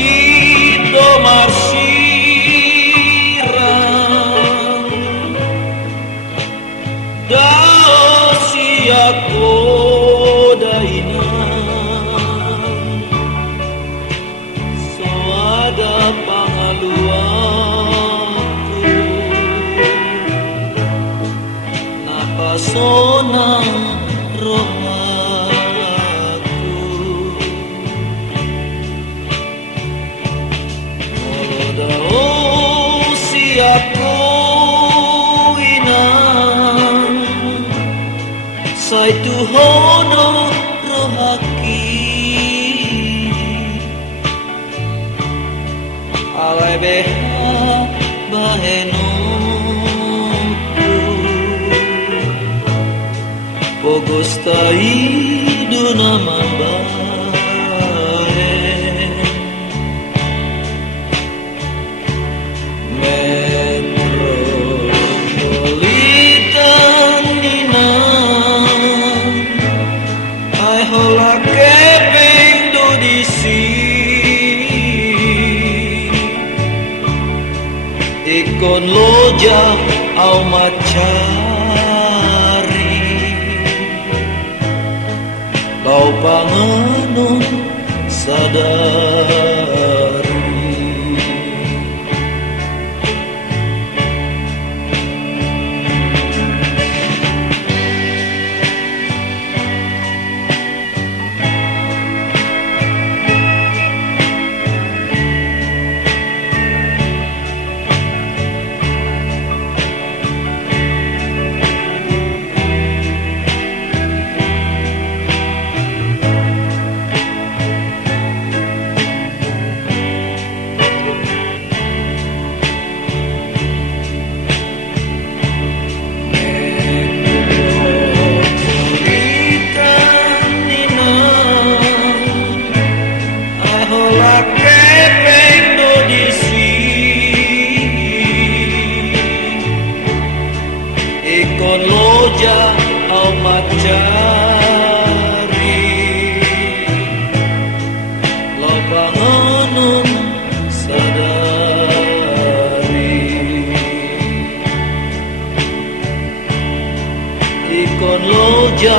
Cito marsiran dao siako dainan so ada pangaluaku napasona rohaku dao siako inan sai tuhono rohaki ale beha bahenonku pogostai dunamamba ikon loja au macari bau panganon sadari ikon loja au macari lo panganon sadari ikon loja